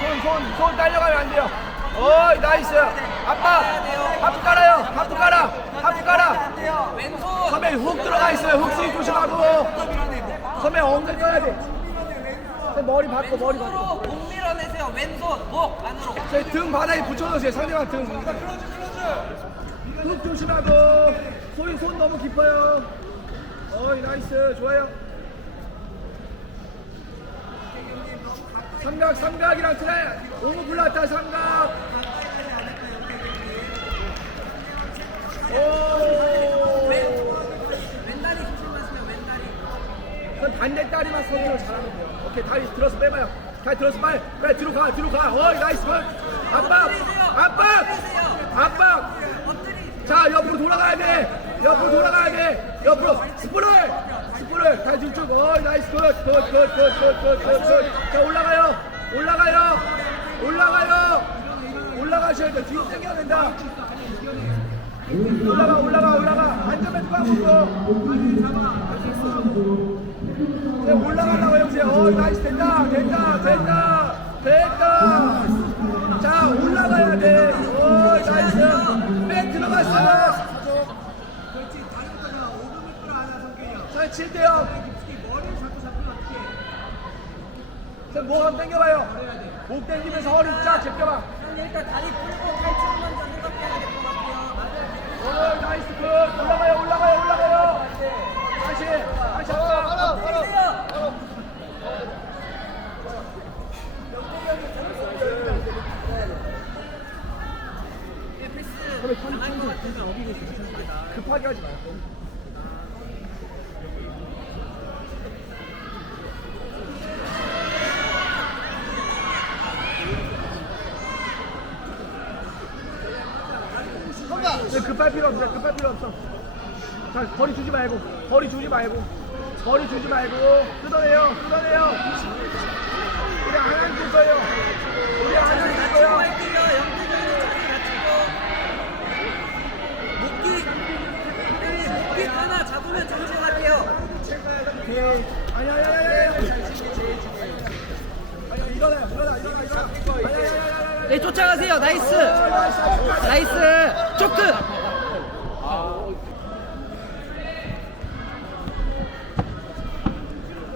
손, 손, 손 딸려가면 안 돼요. 어이, 나이스. 아빠, 하프 깔아요. 하프 깔아. 하프 깔아. 왼손 선배 훅 들어가 있어요. 훅 스윙 조심하고. 선배 엉덩이 떠야 돼. 선배 머리 받고, 머리 받고. 왼손으로 목 밀어내세요 왼손 목 안으로 저희 등 바닥에 붙여놓으세요. 상대방 등. 훅 조심하고. 손이 손 너무 깊어요. 어이, 나이스. 좋아요. 삼각, 삼각이랑 트라이. 오버 불났다, 삼각. 오. 반대 다리만 서기로 잘하면 돼요. 오케이, 다리 들어서 빼봐요. 다리 들어서 빨리, 빨리 뒤로 가, 뒤로 가. 어이, 나이스 걸. 압박, 압박, 압박. 자, 옆으로 돌아가야 돼. 옆으로 돌아가야 돼. 옆으로 스프를, 뒤로 쭉. 어이, 나이스 굿, 굿, 굿, 굿, 굿, 굿, 굿, 굿. 자, 올라가요, 올라가요, 올라가요. 올라가셔야 돼. 뒤로 당겨야 된다. 올라가, 올라가, 올라가. 안전벨트 까고 네, 올라가려고 형제. 어, 나이스 됐다, 됐다, 됐다, 됐다. 자, 올라가야 돼. 어, 나이스. 백 들어갔어. 자, 7대0. 자, 목 한번 당겨봐요. 목 당기면서 허리 쫙 제껴봐. 일단 다리 풀고 팔짱 먼저 생각해야 될 것 같아요 어, 나이스 굿. 올라가요, 올라가요, 올라가요. 다시, 다시 한 번. 급하게 하지 말고. 네, 급할 필요 없어. 급할 필요 없어. 자, 거리 주지 말고. 거리 주지 말고. 거리 주지 말고. 뜯어내요. 뜯어내요. 우리 안 앉을 거예요. 우리 안 앉을 낮추고 거예요. 할게요 영대장님 자리 낮추고 목기 네, 목기 하나 잡으면 전체 갈게요 오케이. 아니, 아니, 아니, 아니, 아니. 아니, 일어나, 일어나, 일어나, 일어나. 네 쫓아가세요. 나이스. 나이스. 초크